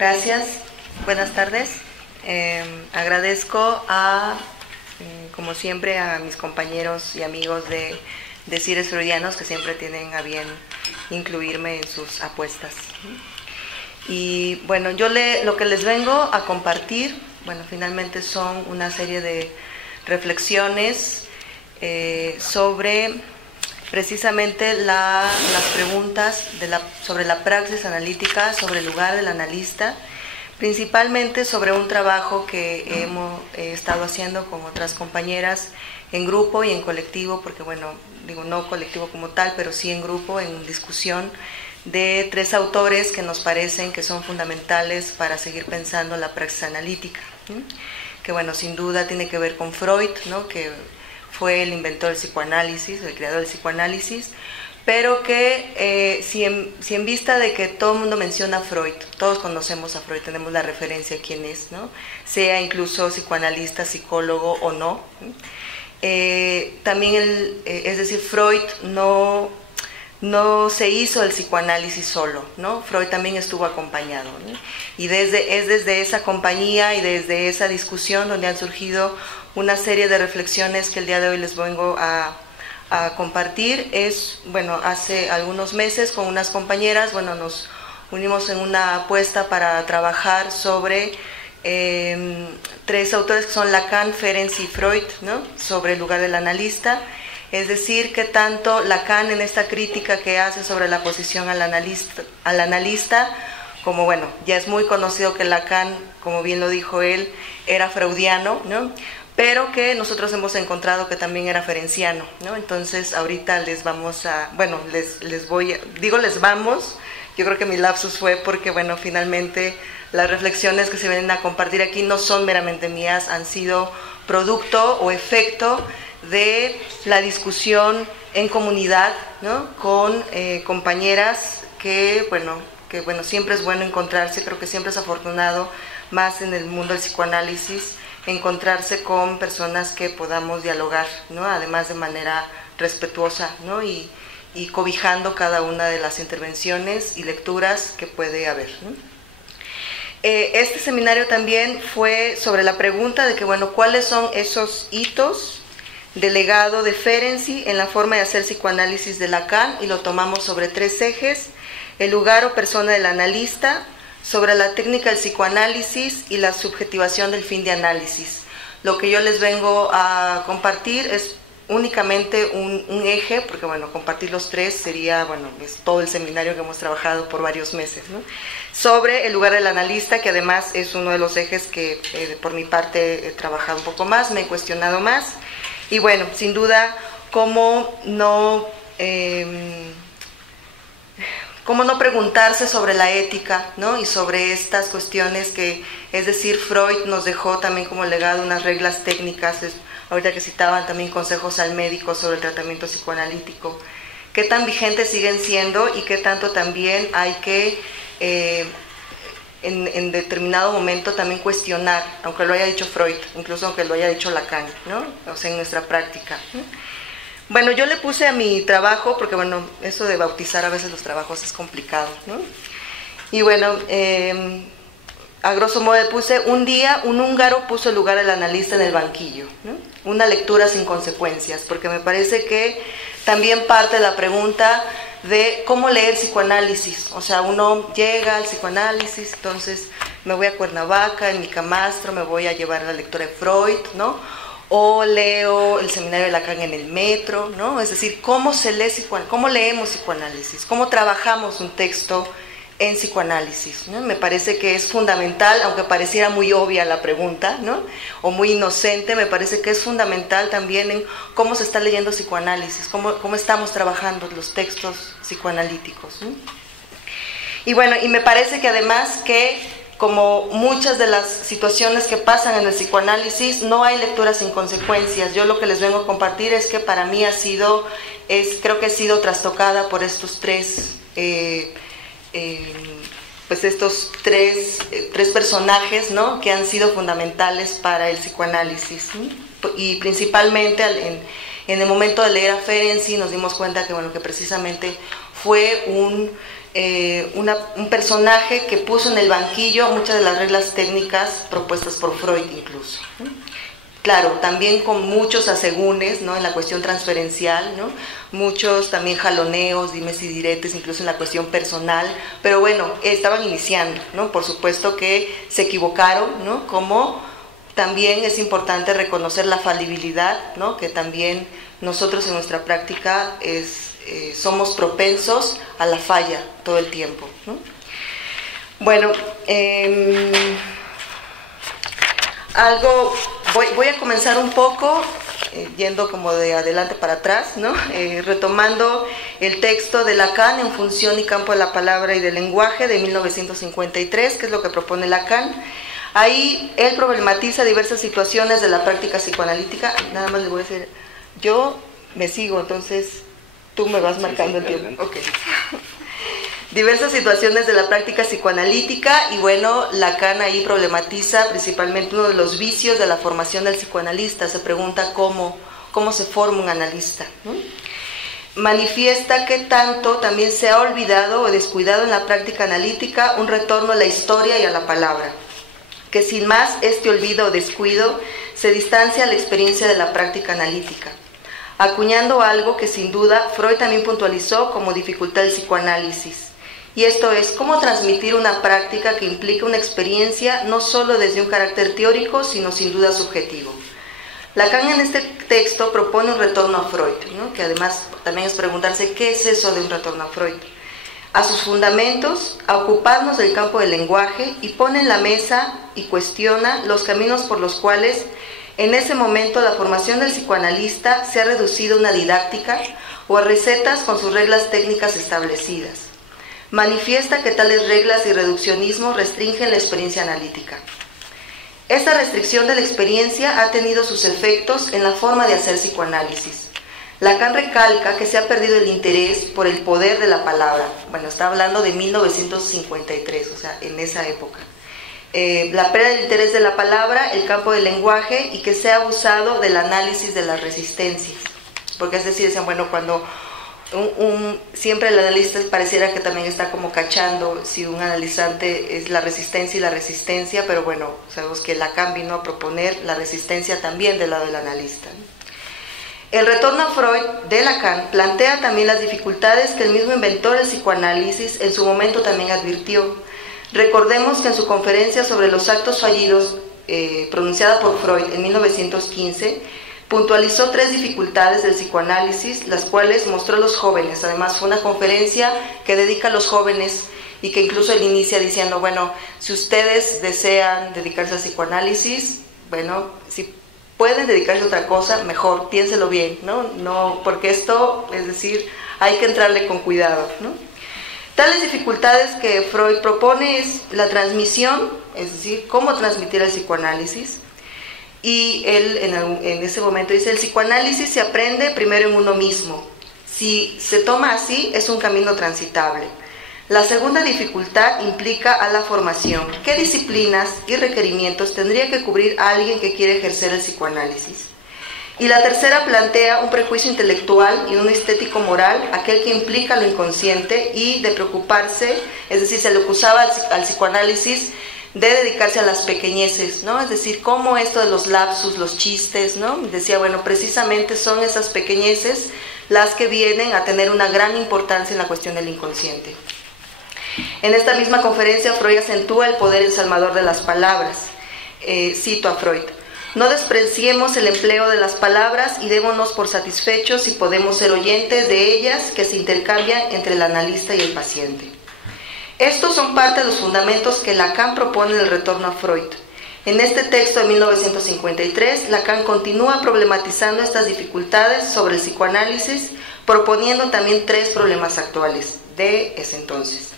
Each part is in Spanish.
Gracias, buenas tardes. Agradezco como siempre, a mis compañeros y amigos de CIRES Freudianos que siempre tienen a bien incluirme en sus apuestas. Y bueno, lo que les vengo a compartir, bueno, finalmente son una serie de reflexiones sobre precisamente las preguntas sobre la praxis analítica, sobre el lugar del analista, principalmente sobre un trabajo que he estado haciendo con otras compañeras en grupo y en colectivo, porque bueno, digo no colectivo como tal, pero sí en grupo, en discusión, de 3 autores que nos parecen que son fundamentales para seguir pensando la praxis analítica, ¿sí? Que bueno, sin duda tiene que ver con Freud, ¿no? Que fue el inventor del psicoanálisis, el creador del psicoanálisis, pero que si en vista de que todo el mundo menciona a Freud, todos conocemos a Freud, tenemos la referencia de quién es, ¿no? Sea incluso psicoanalista, psicólogo o no. También, es decir, Freud no se hizo el psicoanálisis solo, ¿no? Freud también estuvo acompañado, ¿no? Y es desde esa compañía y desde esa discusión donde han surgido una serie de reflexiones que el día de hoy les vengo a compartir. Bueno, hace algunos meses con unas compañeras, bueno, nos unimos en una apuesta para trabajar sobre 3 autores que son Lacan, Ferenczi y Freud, ¿no? Sobre el lugar del analista. Es decir, que tanto Lacan en esta crítica que hace sobre la posición al analista, como bueno, ya es muy conocido que Lacan, como bien lo dijo él, era freudiano, ¿no? Pero que nosotros hemos encontrado que también era ferenciano, ¿no? Entonces ahorita les vamos a, bueno, les vamos, yo creo que mi lapsus fue porque bueno, finalmente las reflexiones que se vienen a compartir aquí no son meramente mías, han sido producto o efecto de la discusión en comunidad, ¿no? Con compañeras que bueno, siempre es bueno encontrarse, creo que siempre es afortunado, más en el mundo del psicoanálisis, encontrarse con personas que podamos dialogar, ¿no? Además de manera respetuosa, ¿no? Y cobijando cada una de las intervenciones y lecturas que puede haber, ¿no? Este seminario también fue sobre la pregunta de que, bueno, ¿cuáles son esos hitos del legado de Ferenczi en la forma de hacer psicoanálisis de Lacan? Y lo tomamos sobre 3 ejes: el lugar o persona del analista, sobre la técnica del psicoanálisis y la subjetivación del fin de análisis. Lo que yo les vengo a compartir es únicamente un eje, porque bueno, compartir los 3 sería, bueno, es todo el seminario que hemos trabajado por varios meses, ¿no? Sobre el lugar del analista, que además es uno de los ejes que por mi parte he trabajado un poco más, me he cuestionado más, y bueno, sin duda, cómo no preguntarse sobre la ética, ¿no? Y sobre estas cuestiones que, es decir, Freud nos dejó también como legado unas reglas técnicas, ahorita que citaban también consejos al médico sobre el tratamiento psicoanalítico, qué tan vigentes siguen siendo y qué tanto también hay que en determinado momento también cuestionar, aunque lo haya dicho Freud, incluso aunque lo haya dicho Lacan, ¿no? O sea, en nuestra práctica, ¿no? Bueno, yo le puse a mi trabajo, porque bueno, eso de bautizar a veces los trabajos es complicado, ¿no? Y bueno, a grosso modo le puse: un día un húngaro puso el lugar del analista en el banquillo, ¿no? Una lectura sin consecuencias, porque me parece que también parte de la pregunta de cómo leer psicoanálisis. O sea, uno llega al psicoanálisis, entonces me voy a Cuernavaca, en mi camastro, me voy a llevar la lectura de Freud, ¿no? O leo el seminario de Lacan en el metro, ¿no? Es decir, ¿cómo leemos psicoanálisis? ¿Cómo trabajamos un texto en psicoanálisis, ¿no? Me parece que es fundamental, aunque pareciera muy obvia la pregunta, ¿no? O muy inocente, me parece que es fundamental también en cómo se está leyendo psicoanálisis, cómo estamos trabajando los textos psicoanalíticos, ¿no? Y bueno, y me parece que además que, como muchas de las situaciones que pasan en el psicoanálisis, no hay lectura sin consecuencias. Yo lo que les vengo a compartir es que para mí creo que he sido trastocada por estos 3 personajes, ¿no? Que han sido fundamentales para el psicoanálisis, ¿no? Y principalmente En el momento de leer a Ferenczi nos dimos cuenta que, bueno, que precisamente fue un personaje que puso en el banquillo muchas de las reglas técnicas propuestas por Freud incluso, ¿no? Claro, también con muchos asegúnes, ¿no?, en la cuestión transferencial, ¿no?, muchos también jaloneos, dimes y diretes, incluso en la cuestión personal, pero bueno, estaban iniciando, ¿no? Por supuesto que se equivocaron, ¿no?, como también es importante reconocer la falibilidad, ¿no?, que también nosotros en nuestra práctica somos propensos a la falla todo el tiempo, ¿no? Bueno, voy a comenzar un poco, yendo como de adelante para atrás, ¿no? Retomando el texto de Lacan en Función y campo de la palabra y del lenguaje de 1953, que es lo que propone Lacan. Ahí él problematiza diversas situaciones de la práctica psicoanalítica. Nada más le voy a decir, yo me sigo, entonces tú me vas marcando el tiempo. Okay. Diversas situaciones de la práctica psicoanalítica, y bueno, Lacan ahí problematiza principalmente uno de los vicios de la formación del psicoanalista. Se pregunta cómo se forma un analista, ¿no? Manifiesta que tanto también se ha olvidado o descuidado en la práctica analítica un retorno a la historia y a la palabra, que sin más este olvido o descuido se distancia a la experiencia de la práctica analítica, acuñando algo que sin duda Freud también puntualizó como dificultad del psicoanálisis. Y esto es, cómo transmitir una práctica que implica una experiencia no solo desde un carácter teórico, sino sin duda subjetivo. Lacan en este texto propone un retorno a Freud, ¿no?, que además también es preguntarse qué es eso de un retorno a Freud, a sus fundamentos, a ocuparnos del campo del lenguaje, y pone en la mesa y cuestiona los caminos por los cuales en ese momento la formación del psicoanalista se ha reducido a una didáctica o a recetas con sus reglas técnicas establecidas. Manifiesta que tales reglas y reduccionismo restringen la experiencia analítica. Esta restricción de la experiencia ha tenido sus efectos en la forma de hacer psicoanálisis. Lacan recalca que se ha perdido el interés por el poder de la palabra. Bueno, está hablando de 1953, o sea, en esa época. La pérdida del interés de la palabra, el campo del lenguaje, y que se ha abusado del análisis de las resistencias. Porque es decir, decían, bueno, cuando siempre el analista pareciera que también está como cachando si un analizante es la resistencia y la resistencia, pero bueno, sabemos que Lacan vino a proponer la resistencia también del lado del analista. El retorno a Freud de Lacan plantea también las dificultades que el mismo inventor del psicoanálisis en su momento también advirtió. Recordemos que en su conferencia sobre los actos fallidos, pronunciada por Freud en 1915, puntualizó 3 dificultades del psicoanálisis, las cuales mostró a los jóvenes. Además, fue una conferencia que dedica a los jóvenes y que incluso él inicia diciendo, bueno, si ustedes desean dedicarse al psicoanálisis, bueno, si pueden dedicarse a otra cosa, mejor, piénselo bien, ¿no? Porque esto, es decir, hay que entrarle con cuidado, ¿no? Tales dificultades que Freud propone es la transmisión, es decir, cómo transmitir el psicoanálisis. Y él en ese momento dice, el psicoanálisis se aprende primero en uno mismo. Si se toma así, es un camino transitable. La segunda dificultad implica a la formación. ¿Qué disciplinas y requerimientos tendría que cubrir a alguien que quiere ejercer el psicoanálisis? Y la tercera plantea un prejuicio intelectual y un estético moral, aquel que implica lo inconsciente y de preocuparse, es decir, se le acusaba al psicoanálisis de dedicarse a las pequeñeces, ¿no? Es decir, cómo esto de los lapsus, los chistes, ¿no? Decía, bueno, precisamente son esas pequeñeces las que vienen a tener una gran importancia en la cuestión del inconsciente. En esta misma conferencia, Freud acentúa el poder ensalmador de las palabras. Cito a Freud: no despreciemos el empleo de las palabras y démonos por satisfechos si podemos ser oyentes de ellas que se intercambian entre el analista y el paciente. Estos son parte de los fundamentos que Lacan propone en el retorno a Freud. En este texto de 1953, Lacan continúa problematizando estas dificultades sobre el psicoanálisis, proponiendo también 3 problemas actuales de ese entonces.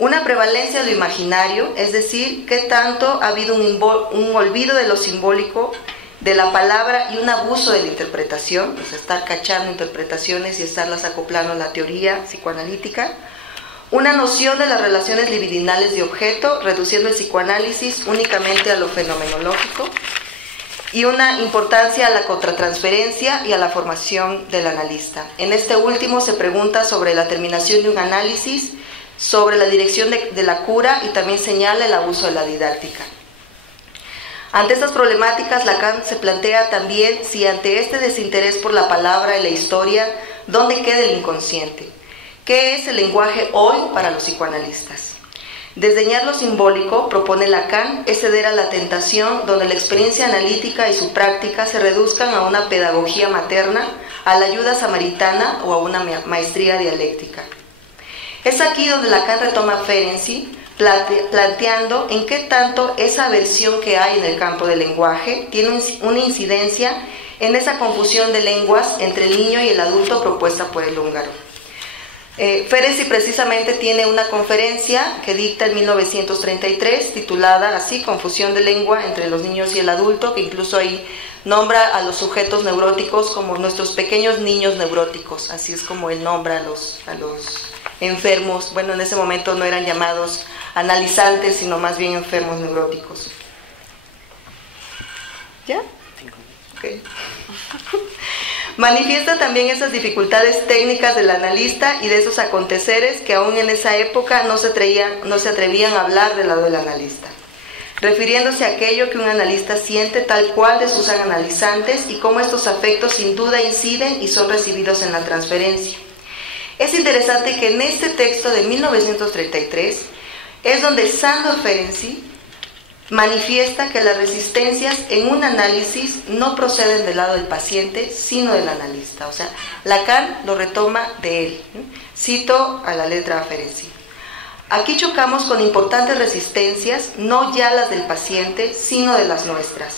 Una prevalencia de lo imaginario, es decir, qué tanto ha habido un olvido de lo simbólico, de la palabra, y un abuso de la interpretación, o sea, estar cachando interpretaciones y estarlas acoplando a la teoría psicoanalítica. Una noción de las relaciones libidinales de objeto, reduciendo el psicoanálisis únicamente a lo fenomenológico. y una importancia a la contratransferencia y a la formación del analista. En este último se pregunta sobre la terminación de un análisis, sobre la dirección de la cura y también señala el abuso de la didáctica. Ante estas problemáticas, Lacan se plantea también si ante este desinterés por la palabra y la historia, ¿dónde queda el inconsciente? ¿Qué es el lenguaje hoy para los psicoanalistas? Desdeñar lo simbólico, propone Lacan, es ceder a la tentación donde la experiencia analítica y su práctica se reduzcan a una pedagogía materna, a la ayuda samaritana o a una maestría dialéctica. Es aquí donde Lacan retoma a Ferenczi, planteando en qué tanto esa aversión que hay en el campo del lenguaje tiene una incidencia en esa confusión de lenguas entre el niño y el adulto propuesta por el húngaro. Ferenczi precisamente tiene una conferencia que dicta en 1933 titulada así, Confusión de lengua entre los niños y el adulto, que incluso ahí nombra a los sujetos neuróticos como nuestros pequeños niños neuróticos, así es como él nombra a los enfermos. Bueno, en ese momento no eran llamados analizantes, sino más bien enfermos neuróticos. ¿Ya? Okay. Manifiesta también esas dificultades técnicas del analista y de esos aconteceres que aún en esa época no se atrevían a hablar del lado del analista, refiriéndose a aquello que un analista siente tal cual de sus analizantes y cómo estos afectos sin duda inciden y son recibidos en la transferencia. Es interesante que en este texto de 1933 es donde Sándor Ferenczi manifiesta que las resistencias en un análisis no proceden del lado del paciente, sino del analista. O sea, Lacan lo retoma de él. Cito a la letra a Ferenczi. Aquí chocamos con importantes resistencias, no ya las del paciente, sino de las nuestras.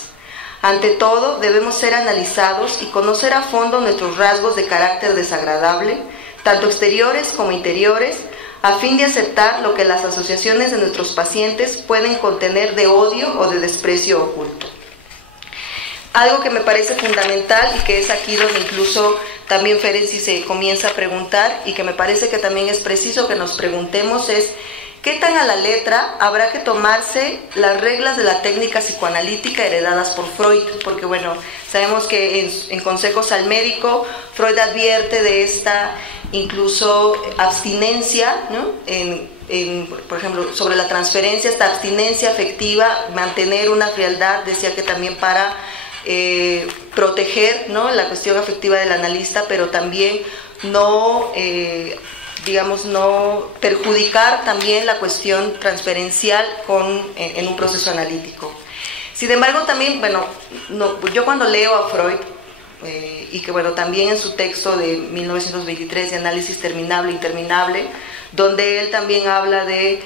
Ante todo, debemos ser analizados y conocer a fondo nuestros rasgos de carácter desagradable, tanto exteriores como interiores, a fin de aceptar lo que las asociaciones de nuestros pacientes pueden contener de odio o de desprecio oculto. Algo que me parece fundamental y que es aquí donde incluso también Ferenczi se comienza a preguntar y que me parece que también es preciso que nos preguntemos es ¿qué tan a la letra habrá que tomarse las reglas de la técnica psicoanalítica heredadas por Freud? Porque bueno, sabemos que en Consejos al Médico Freud advierte de esta incluso abstinencia, ¿no? Por ejemplo, sobre la transferencia, esta abstinencia afectiva, mantener una frialdad, decía que también para proteger, ¿no?, la cuestión afectiva del analista, pero también no perjudicar también la cuestión transferencial en un proceso analítico. Sin embargo, también, yo cuando leo a Freud, y que bueno, también en su texto de 1923 de Análisis terminable e interminable, donde él también habla de,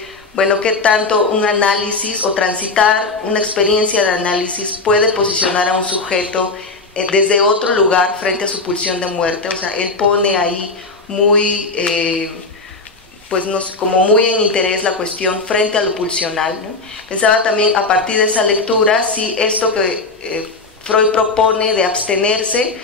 qué tanto un análisis o transitar una experiencia de análisis puede posicionar a un sujeto desde otro lugar frente a su pulsión de muerte. O sea, él pone ahí como muy en interés la cuestión frente a lo pulsional, ¿no? Pensaba también a partir de esa lectura si esto que Freud propone de abstenerse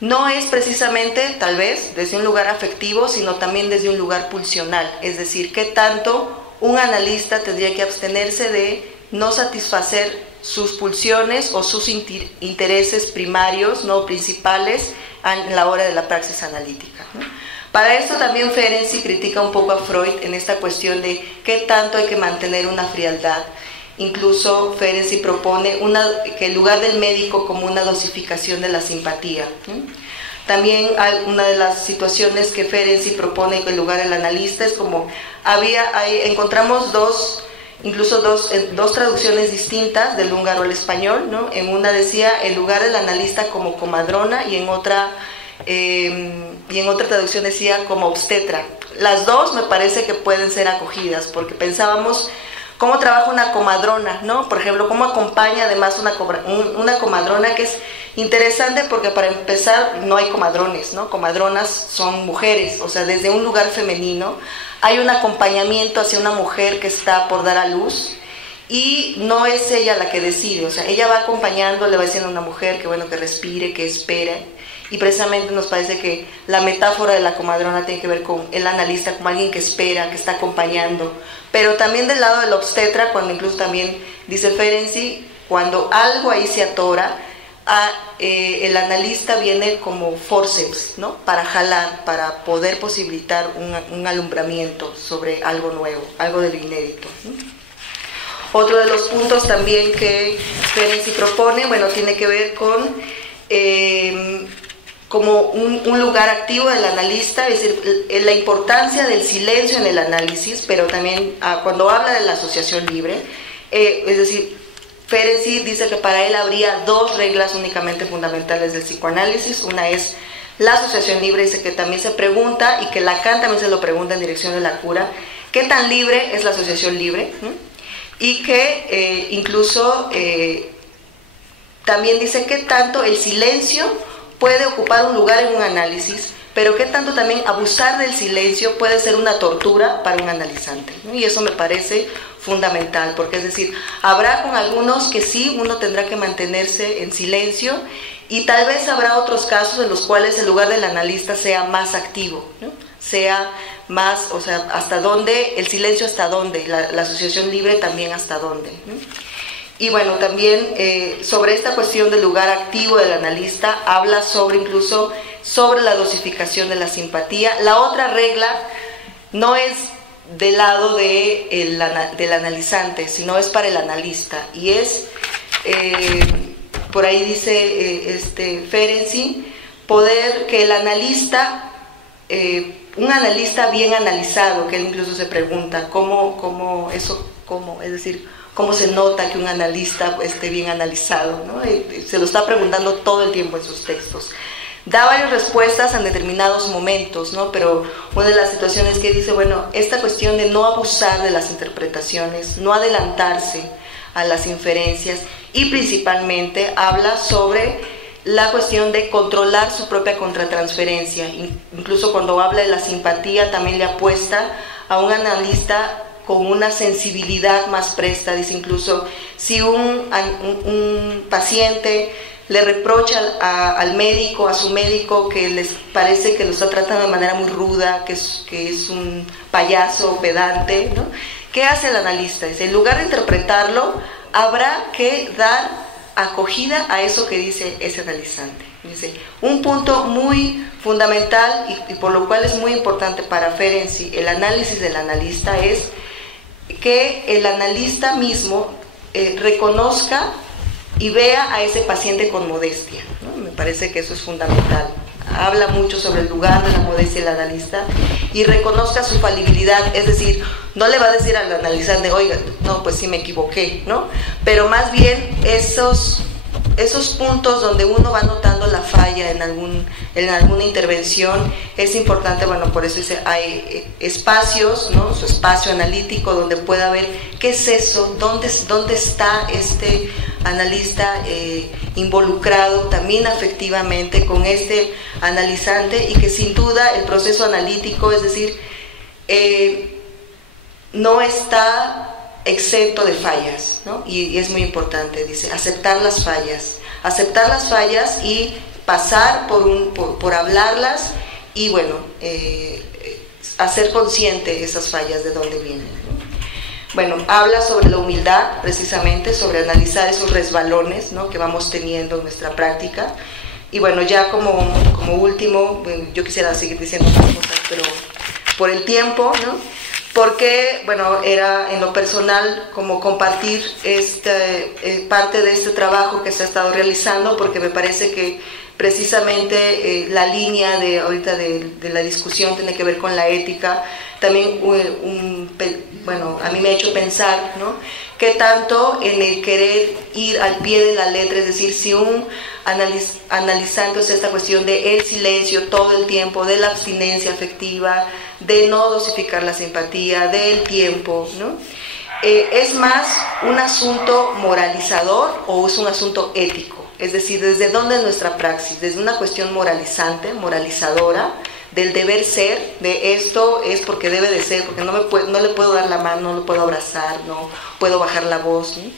no es precisamente, tal vez, desde un lugar afectivo, sino también desde un lugar pulsional, es decir, qué tanto un analista tendría que abstenerse de no satisfacer sus pulsiones o sus intereses primarios, no principales, en la hora de la praxis analítica, ¿no? Para esto también Ferenczi critica un poco a Freud en esta cuestión de qué tanto hay que mantener una frialdad. Incluso Ferenczi propone que el lugar del médico como una dosificación de la simpatía. También hay una de las situaciones que Ferenczi propone que el lugar del analista es como encontramos dos traducciones distintas del húngaro al español, ¿no? En una decía el lugar del analista como comadrona y en otra traducción decía como obstetra. Las dos me parece que pueden ser acogidas porque pensábamos cómo trabaja una comadrona, ¿no? Por ejemplo, cómo acompaña además una comadrona, que es interesante porque para empezar no hay comadrones, ¿no? Comadronas son mujeres, o sea, desde un lugar femenino hay un acompañamiento hacia una mujer que está por dar a luz y no es ella la que decide, o sea, ella va acompañando, le va diciendo a una mujer que respire, que espere. Y precisamente nos parece que la metáfora de la comadrona tiene que ver con el analista como alguien que espera, que está acompañando. Pero también del lado del obstetra, cuando incluso también dice Ferenczi, cuando algo ahí se atora, el analista viene como forceps, ¿no? Para jalar, para poder posibilitar un alumbramiento sobre algo nuevo, algo de lo inédito, ¿no? Otro de los puntos también que Ferenczi propone, bueno, tiene que ver con como un lugar activo del analista, es decir, la importancia del silencio en el análisis, pero también cuando habla de la asociación libre, es decir, Ferenczi dice que para él habría dos reglas únicamente fundamentales del psicoanálisis. Una es la asociación libre, dice que también se pregunta, y que Lacan también se lo pregunta en dirección de la cura, ¿qué tan libre es la asociación libre? Y que incluso también dice qué tanto el silencio puede ocupar un lugar en un análisis, pero qué tanto también abusar del silencio puede ser una tortura para un analizante, ¿no? Y eso me parece fundamental, porque es decir, habrá con algunos que sí, uno tendrá que mantenerse en silencio, y tal vez habrá otros casos en los cuales el lugar del analista sea más activo, ¿no? Sea más, o sea, hasta dónde, el silencio hasta dónde, la asociación libre también hasta dónde, ¿no? Y bueno, también sobre esta cuestión del lugar activo del analista, habla sobre incluso sobre la dosificación de la simpatía. La otra regla no es del lado del analizante, sino es para el analista, y es, por ahí dice Ferenczi, poder que el analista, un analista bien analizado, que él incluso se pregunta, es decir, cómo se nota que un analista esté bien analizado, ¿no? Se lo está preguntando todo el tiempo en sus textos. Da varias respuestas en determinados momentos, ¿no? Pero una de las situaciones que dice, bueno, esta cuestión de no abusar de las interpretaciones, no adelantarse a las inferencias, y principalmente habla sobre la cuestión de controlar su propia contratransferencia. Incluso cuando habla de la simpatía también le apuesta a un analista con una sensibilidad más presta. Dice incluso, si un paciente le reprocha al médico, a su médico, que les parece que lo está tratando de manera muy ruda, que es un payaso pedante, ¿no? ¿Qué hace el analista? Dice, en lugar de interpretarlo, habrá que dar acogida a eso que dice ese analizante. Dice, un punto muy fundamental y por lo cual es muy importante para Ferenczi el análisis del analista es que el analista mismo reconozca y vea a ese paciente con modestia, ¿no? Me parece que eso es fundamental. Habla mucho sobre el lugar de la modestia del analista y reconozca su falibilidad, es decir, no le va a decir al analizante, oiga, no, pues sí me equivoqué, ¿no? Pero más bien esos puntos donde uno va notando la falla en alguna intervención, es importante, bueno, por eso dice, hay espacios, ¿no? Su espacio analítico donde pueda ver qué es eso, dónde está este analista involucrado también afectivamente con este analizante, y que sin duda el proceso analítico, es decir, no está exento de fallas, ¿no? Y es muy importante, dice, aceptar las fallas y pasar por hablarlas y, bueno, hacer consciente esas fallas de dónde vienen, ¿no? Bueno, habla sobre la humildad, precisamente, sobre analizar esos resbalones, ¿no? Que vamos teniendo en nuestra práctica. Y bueno, ya como último, yo quisiera seguir diciendo más cosas, pero por el tiempo, ¿no? Porque, bueno, era en lo personal como compartir parte de este trabajo que se ha estado realizando, porque me parece que precisamente la línea ahorita de la discusión tiene que ver con la ética. También, bueno, a mí me ha hecho pensar, ¿no? Qué tanto en el querer ir al pie de la letra, es decir, si un analizando esta cuestión de el silencio todo el tiempo, de la abstinencia afectiva, de no dosificar la simpatía, del tiempo, ¿no? ¿Es más un asunto moralizador o es un asunto ético? Es decir, ¿desde dónde es nuestra praxis? ¿Desde una cuestión moralizante, moralizadora, del deber ser, de esto es porque debe de ser, porque no le puedo dar la mano, no lo puedo abrazar, no puedo bajar la voz, ¿no?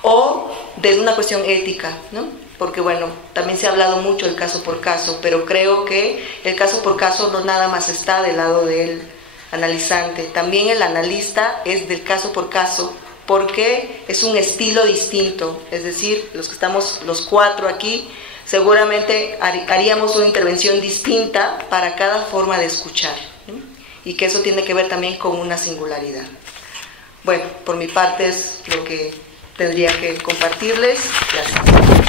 O desde una cuestión ética, ¿no? Porque, bueno, también se ha hablado mucho del caso por caso, pero creo que el caso por caso no nada más está del lado del analizante, también el analista es del caso por caso porque es un estilo distinto, es decir, los que estamos los 4 aquí, seguramente haríamos una intervención distinta para cada forma de escuchar, ¿sí? Y que eso tiene que ver también con una singularidad. Bueno, por mi parte es lo que tendría que compartirles. Gracias.